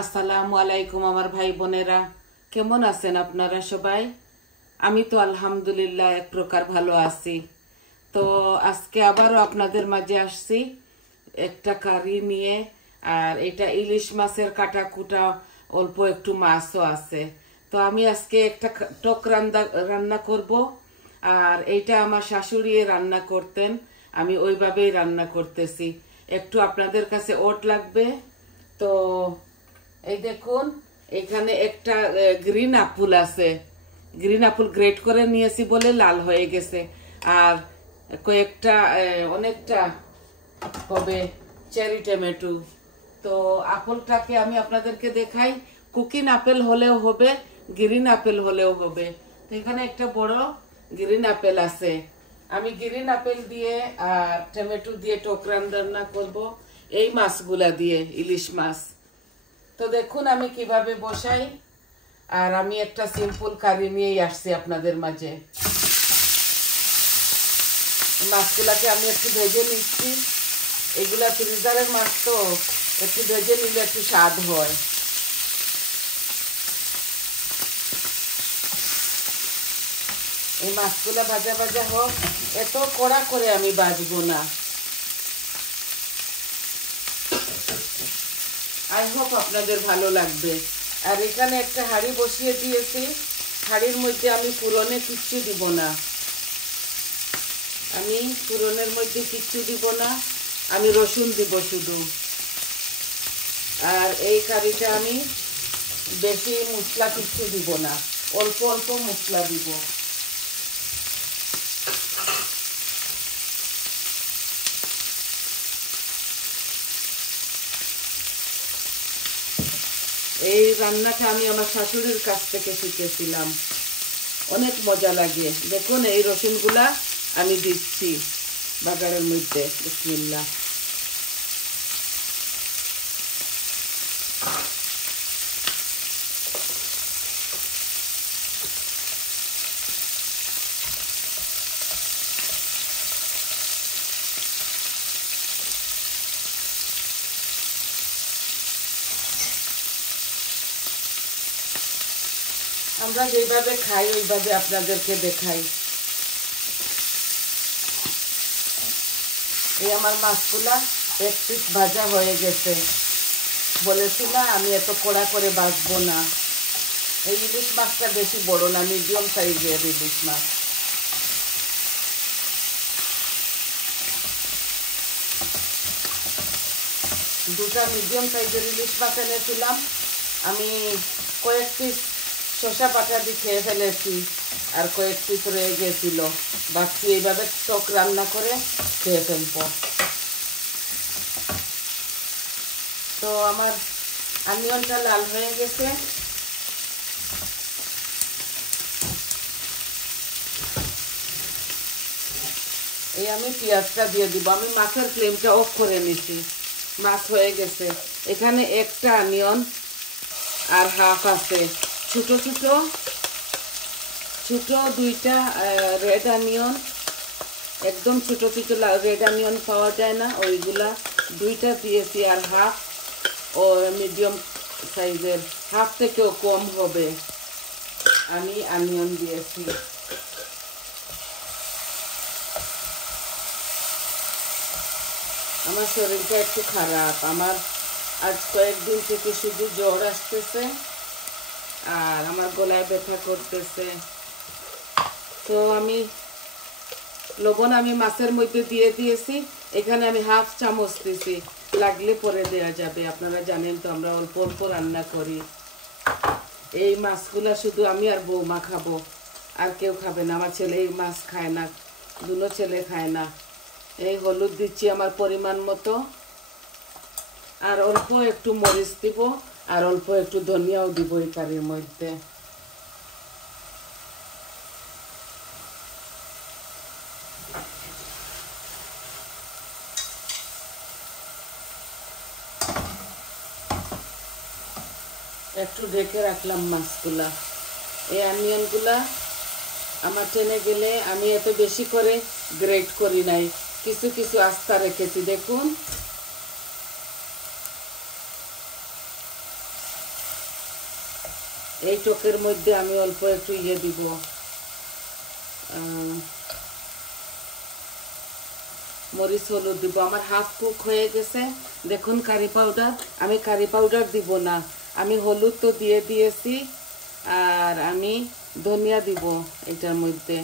আসসালামু আলাইকুম আমার ভাই বোনেরা, কেমন আছেন আপনারা সবাই? আমি তো আলহামদুলিল্লাহ এক প্রকার ভালো আছি। তো আজকে আবারও আপনাদের মাঝে আসছি একটা কারি নিয়ে। আর এটা ইলিশ মাছের কাটা কুটা, অল্প একটু মাছও আছে। তো আমি আজকে একটা টক রান্না করব। আর এইটা আমার শাশুড়ি রান্না করতেন, আমি ওইভাবেই রান্না করতেছি। একটু আপনাদের কাছে ওট লাগবে। তো এই দেখুন, এখানে একটা গ্রিন আপেল আছে। গ্রিন আপেল গ্রেট করে নিয়েছি বলে লাল হয়ে গেছে। আর কয়েকটা অনেকটা হবে চেরি টমেটো। তো আপেলটাকে আমি আপনাদেরকে দেখাই। কুকিং আপেল হলেও হবে, গ্রিন আপেল হলেও হবে। তো এখানে একটা বড় গ্রিন আপেল আছে। আমি গ্রিন আপেল দিয়ে আর টমেটো দিয়ে টক রান্না করব, এই মাছগুলা দিয়ে, ইলিশ মাছ। তো দেখুন আমি কিভাবে বসাই। আর আমি একটা সিম্পল কারি নিয়েই আসছি আপনাদের মাঝে। মাছগুলাকে আমি একটু ভেজে নিচ্ছি। এগুলা ফ্রিজারের মাছ, তো একটু ভেজে নিলে একটু স্বাদ হয়। এই মাছগুলা ভাজা ভাজা হোক, এত কড়া করে আমি ভাজবো না। আই হোপ আপনাদের ভালো লাগবে। আর এখানে একটা হাঁড়ি বসিয়ে দিয়েছি। হাঁড়ির মধ্যে আমি পুরনে কিচ্ছু দিব না। আমি পুরনের মধ্যে কিচ্ছু দিব না, আমি রসুন দিব শুধু। আর এই কারিটা আমি বেশি মশলা কিচ্ছু দিব না, অল্প অল্প মশলা দিব। এই রান্নাটা আমি আমার শাশুড়ির কাছ থেকে শিখেছিলাম, অনেক মজা লাগে। দেখুন এই রসুনগুলা আমি দিচ্ছি বাগারের মধ্যে। বিসমিল্লাহ। আমরা যেভাবে খাই ওইভাবে আপনাদেরকে দেখাই। এই আমার মাছগুলা এক পিস ভাজা হয়ে গেছে। বলেছি না আমি এত কড়া করে ভাজবো না। এই ইলিশ মাছটা বেশি বড় না, মিডিয়াম সাইজের ইলিশ মাছ। দুটা মিডিয়াম সাইজের ইলিশ মাছ এনেছিলাম। আমি কয়েক পিস শসা পাতা দিয়ে খেয়ে ফেলেছি, আর কয়েক পিস রয়ে গেছিল। ভাবছি এইভাবে টক রান্না করে খেয়ে ফেলবো। তো আমার অনিয়নটা লাল হয়ে গেছে। এই আমি পেঁয়াজটা দিয়ে দিব। আমি মাছের ফ্লেমটা অফ করে নিছি, মাছ হয়ে গেছে। এখানে একটা অনিয়ন আর হাফ আছে, ছোট ছোট ছোট দুইটা রেড অনিয়ন, একদম ছোট ছোট রেড অনিয়ন পাওয়া যায় না, ওইগুলা দুইটা দিয়েছি। আর হাফ ও মিডিয়াম সাইজের, হাফ থেকেও কম হবে, আমি অনিয়ন দিয়েছি। আমার শরীরটা একটু খারাপ। আমার আজ কয়েকদিন থেকে শুধু জ্বর আসতেছে আর আমার গলায় ব্যথা করতেছে। তো আমি লবণ আমি মাছের মধ্যে দিয়ে দিয়েছি। এখানে আমি হাফ চামচ দিয়েছি, লাগলে পরে দেওয়া যাবে। আপনারা জানেন তো আমরা অল্প অল্প রান্না করি। এই মাছগুলা শুধু আমি আর বৌমা খাবো, আর কেউ খাবে না। আমার ছেলে এই মাছ খায় না, দুনো ছেলে খায় না। এই হলুদ দিচ্ছি আমার পরিমাণ মতো, আর অল্প একটু মরিচ দিব, আর অল্প একটু ধনিয়াও দিব এই কারির মধ্যে। একটু ঢেকে রাখলাম মাছগুলা। এই অনিয়নগুলা আমার টেনে গেলে আমি এত বেশি করে গ্রেট করি নাই, কিছু কিছু আস্তা রেখেছি। দেখুন এই টকের মধ্যে আমি অল্প একটু দিব মরিচ হলুদ দিব। আমার হাফ কুক হয়ে গেছে। দেখুন কারি পাউডার, আমি কারি পাউডার দিব না, আমি হলুদ তো দিয়ে দিয়েছি। আর আমি ধনিয়া দিব এটার মধ্যে।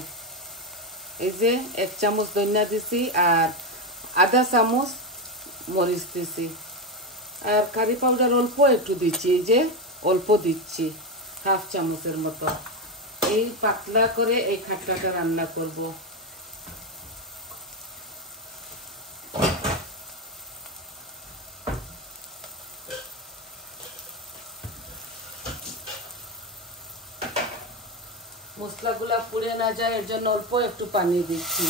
এই যে 1 চামচ ধনিয়া দিছি আর আধা চামচ মরিচ দিছি। আর কারি পাউডার অল্প একটু দিচ্ছি, এই যে অল্প দিচ্ছি, হাফ চামচের মতো। এই পাতলা করে এই খাট্টাটা রান্না করব। মশলাগুলা পুড়ে না যায় এর জন্য অল্প একটু পানি দিচ্ছি।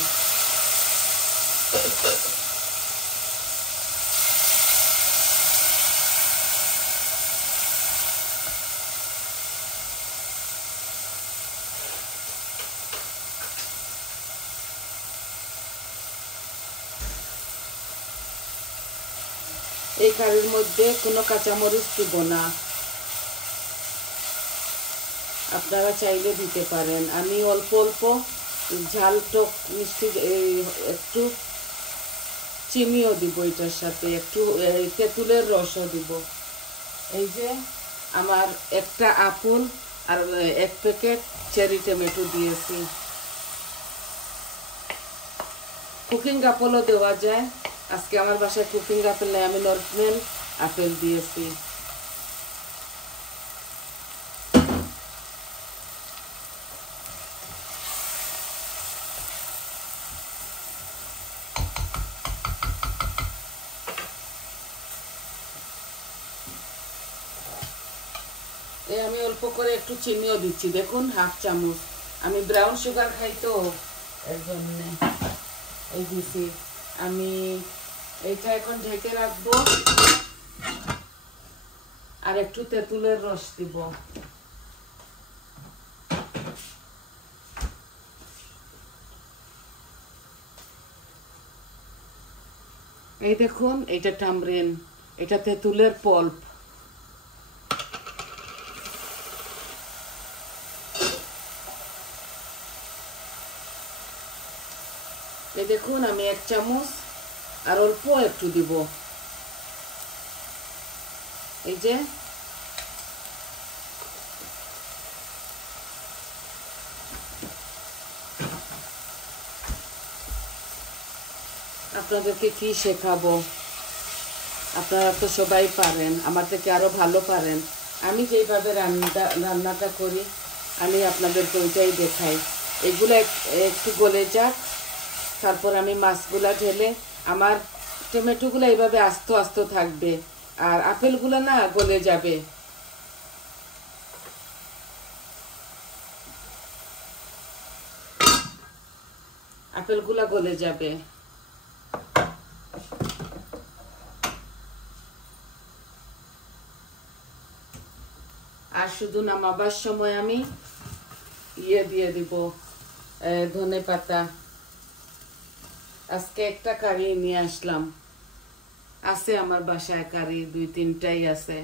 এই কারির মধ্যে কোনো কাঁচামরিচ দিব না, আপনারা চাইলে দিতে পারেন। আমি অল্প অল্প ঝাল টক মিষ্টি একটু চিনিও দিব, এটার সাথে একটু তেঁতুলের রসও দিব। এই যে আমার একটা আপেল আর 1 প্যাকেট চেরি টমেটো দিয়েছি। কুকিং আপেলও দেওয়া যায়, আজকে আমার বাসায় কুকিং আপেল নেই, আমি নর্মাল আপেল দিয়েছি। আমি অল্প করে একটু চিনিও দিচ্ছি, দেখুন হাফ চামচ। আমি ব্রাউন সুগার খাই তো এর জন্য এই দিছি। আমি এইটা এখন ঢেকে রাখবো আর একটু তেঁতুলের রস দিব। এই দেখুন এইটা টামরিন, এটা তেঁতুলের পল্প। এই দেখুন আমি 1 চামচ আর অল্প একটু দিব। এই যে আপনাদেরকে কি শেখাবো, আপনারা তো সবাই পারেন, আমার থেকে আরো ভালো পারেন। আমি যেভাবে রান্নাটা করি আমি আপনাদেরকে ওইটাই দেখাই। এগুলো একটু গলে যাক, তারপর আমি মাছগুলা ঢেলে, আমার টমেটোগুলো এইভাবে আস্তে আস্তে থাকবে আর আপেলগুলো না গলে যাবে। আপেলগুলা গলে যাবে। আর শুধু নামাবার সময় আমি দিয়ে দিব ধনে পাতা। আজকে একটা কারি নিয়ে আসলাম, আছে আমার বাসায় কারি 2-3টাই আছে।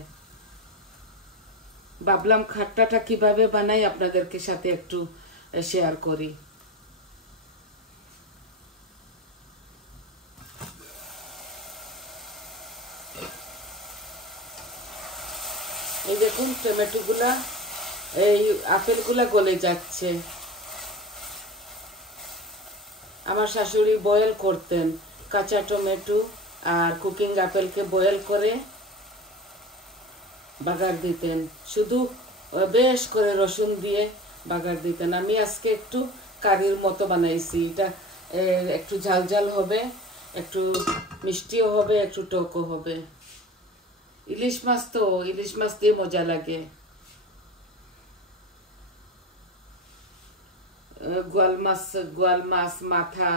ভাবলাম খাট্টাটা কিভাবে বানাই আপনাদেরকে সাথে একটু শেয়ার করি। এই দেখুন টমেটোগুলা, এই আপেলগুলা গলে যাচ্ছে। আমার শাশুড়ি বয়েল করতেন কাঁচা টমেটো আর কুকিং আপেলকে বয়েল করে বাগার দিতেন, শুধু বেশ করে রসুন দিয়ে বাগার দিতেন। আমি আজকে একটু কারির মতো বানাইছি। এটা একটু ঝাল ঝাল হবে, একটু মিষ্টিও হবে, একটু টকও হবে। ইলিশ মাছ তো, ইলিশ মাছ দিয়ে মজা লাগে। গোয়াল মাছ মাথা,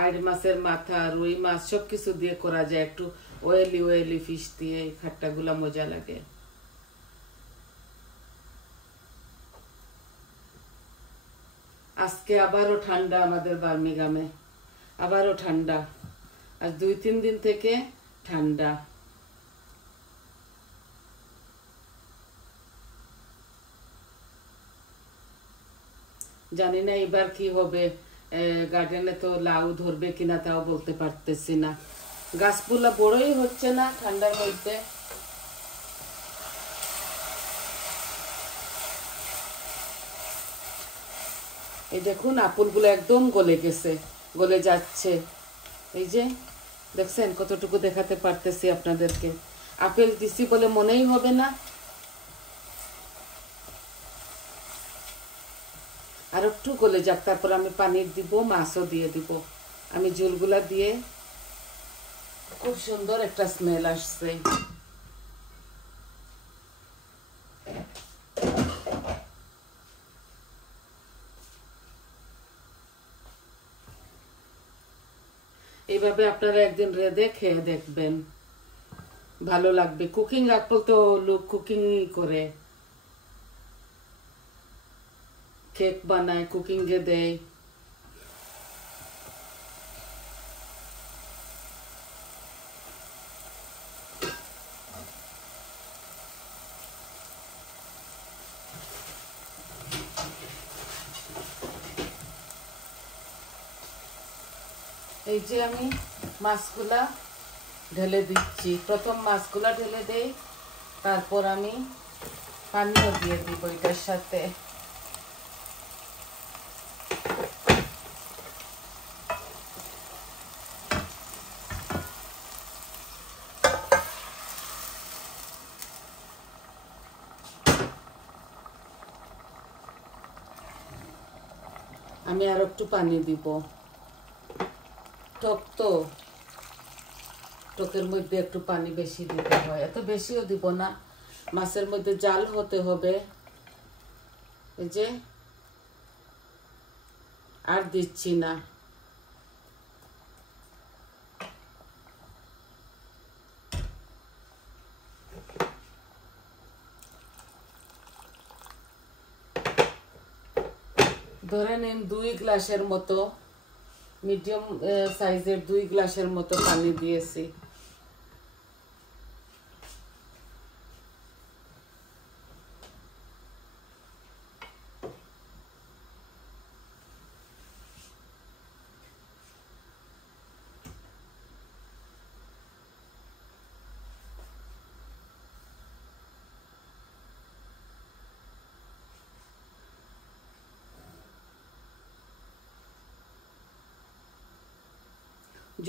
আইড় মাছের মাথা, রুই মাছ সবকিছু দিয়ে করা যায়। একটু ওয়েলি ফিশ দিয়ে এই খাট্টাগুলা মজা লাগে। আজকে আবারও ঠান্ডা আমাদের বার্মিংহামে, আবারও ঠান্ডা। আজ 2-3 দিন থেকে ঠান্ডা। জানি না এবার কি হবে, গার্ডেনে তো লাউ ধরবে কিনা তাও বলতে পারতেছি না। গাছগুলা বড়ই হচ্ছে না ঠান্ডার মধ্যে। এই দেখুন আপেলগুলো একদম গলে গেছে, গলে যাচ্ছে। এই যে দেখছেন কতটুকু দেখাতে পারতেছি আপনাদেরকে। আপেল দিছি বলে মনেই হবে না। আর একটু গলে যাক, তারপর আমি পানি দিব, মাছও দিয়ে দিব। আমি ঝোলগুলা দিয়ে খুব সুন্দর একটা স্মেল আসছে। এইভাবে আপনারা একদিন রেঁধে খেয়ে দেখবেন, ভালো লাগবে। কুকিং আপেল তো লোক কুকিং করে, কেক বানায়, কুকিং এ দেয়। এই যে আমি মাছগুলা ঢেলে দিচ্ছি, প্রথম মাছগুলা ঢেলে দেই, তারপর আমি পানিও দিয়ে দিব এটার সাথে। আমি আর একটু পানি দিব, টক তো, টকের মধ্যে একটু পানি বেশি দিতে হয়, এত বেশিও দিব না, মাছের মধ্যে জাল হতে হবে। এই যে আর দিচ্ছি না। ধরে নিন 2 গ্লাসের মতো, মিডিয়াম সাইজের 2 গ্লাসের মতো পানি দিয়েছি।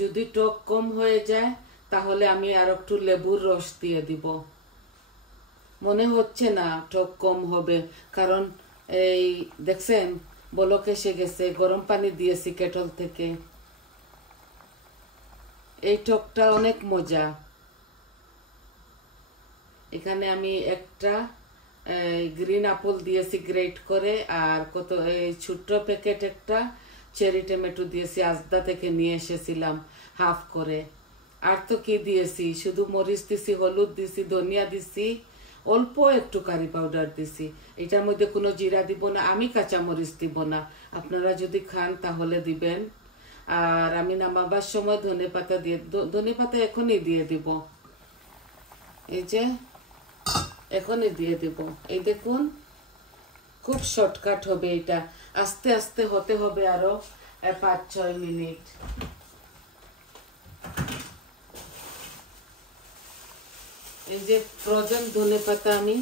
যদি টক কম হয়ে যায় তাহলে আমি আর একটু লেবুর রস দিয়ে দিব। মনে হচ্ছে না টক কম হবে, কারণ এই দেখছেন বলক এসে গেছে, গরম পানি দিয়েছি কেটল থেকে। এই টকটা অনেক মজা। এখানে আমি একটা গ্রিন আপেল দিয়েছি গ্রেট করে, আর কত এই ছোট্ট প্যাকেট একটা চেরি টমেটো দিয়েছি, আজদা থেকে নিয়ে এসেছিলাম হাফ করে। আর তো কি দিয়েছি, শুধু মরিচ দিছি, হলুদ দিছি, ধনিয়া দিছি, অল্প একটু কারি পাউডার দিছি। এটার মধ্যে কোনো জিরা দিব না, আমি কাঁচা মরিচ দিব না, আপনারা যদি খান তাহলে দিবেন। আর আমি নামাবার সময় ধনেপাতা দিয়ে, ধনেপাতা এখনই দিয়ে দিব, এই যে এখনই দিয়ে দিব। এই দেখুন খুব শর্টকাট হবে এটা, আস্তে আস্তে হতে হবে আরো 5-6 মিনিট। এই যে ফ্রোজেন ধনেপাতা আমি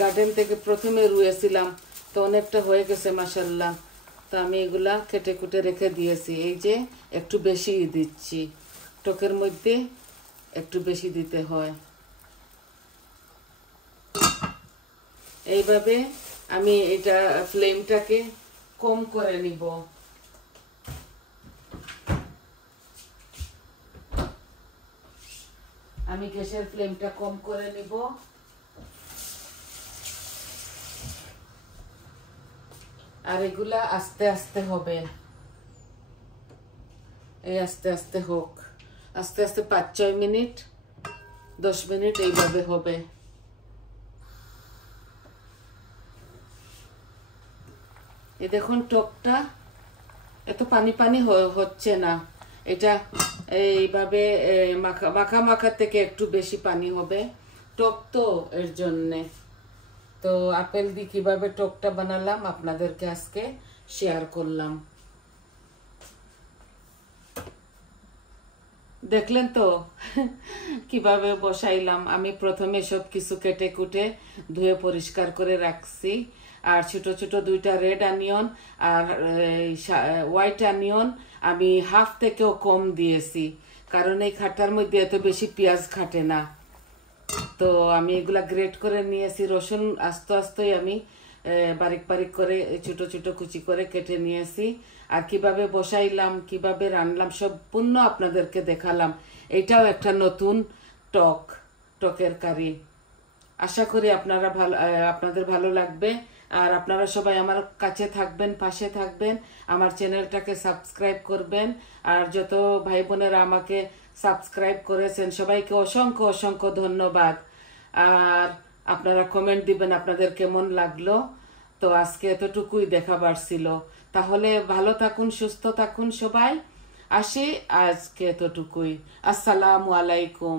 গার্ডেন থেকে প্রথমে রুয়েছিলাম, তো অনেকটা হয়ে গেছে মাশাআল্লাহ, তো আমি এগুলা কেটে কুটে রেখে দিয়েছি। এই যে একটু বেশি দিচ্ছি, টকের মধ্যে একটু বেশি দিতে হয়। এইভাবে আমি এটা ফ্লেমটাকে কম করে নিব। আমি গ্যাসের ফ্লেমটা কম করে নিব। আর এগুলা আস্তে আস্তে হবে, এই আস্তে আস্তে হোক, আস্তে আস্তে 5-6 মিনিট 10 মিনিট এইভাবে হবে। এই দেখুন টকটা এত পানি পানি হচ্ছে না, এটা এইভাবে মাখা মাখা থেকে একটু বেশি পানি হবে, টক তো এর জন্যে। তো আপেল দিয়ে কিভাবে টকটা বানালাম আপনাদেরকে আজকে শেয়ার করলাম। দেখলেন তো কিভাবে বসাইলাম। আমি প্রথমে সব কিছু কেটে কুটে ধুয়ে পরিষ্কার করে রাখছি। আর ছোট ছোট দুইটা রেড অনিয়ন আর হোয়াইট অনিয়ন আমি হাফ থেকেও কম দিয়েছি, কারণ এই খাটার মধ্যে এত বেশি পেঁয়াজ খাটে না। তো আমি এগুলা গ্রেট করে নিয়েছি। রসুন আস্তে আস্তেই আমি বারিক বারিক করে ছোট ছোট কুচি করে কেটে নিয়েছি। আর কিভাবে বসাইলাম, কিভাবে রান্নলাম সম্পূর্ণ আপনাদেরকে দেখালাম। এটাও একটা নতুন টকের কারি। আশা করি আপনাদের ভালো লাগবে। আর আপনারা সবাই আমার কাছে থাকবেন, পাশে থাকবেন, আমার চ্যানেলটাকে সাবস্ক্রাইব করবেন। আর যত ভাই বোনেরা আমাকে সাবস্ক্রাইব করেছেন সবাইকে অসংখ্য অসংখ্য ধন্যবাদ। আর আপনারা কমেন্ট দিবেন আপনাদের কেমন লাগলো। তো আজকে এতটুকুই দেখাবার ছিল। তাহলে ভালো থাকুন, সুস্থ থাকুন সবাই। আসি আজকে এতটুকুই। আসসালামু আলাইকুম।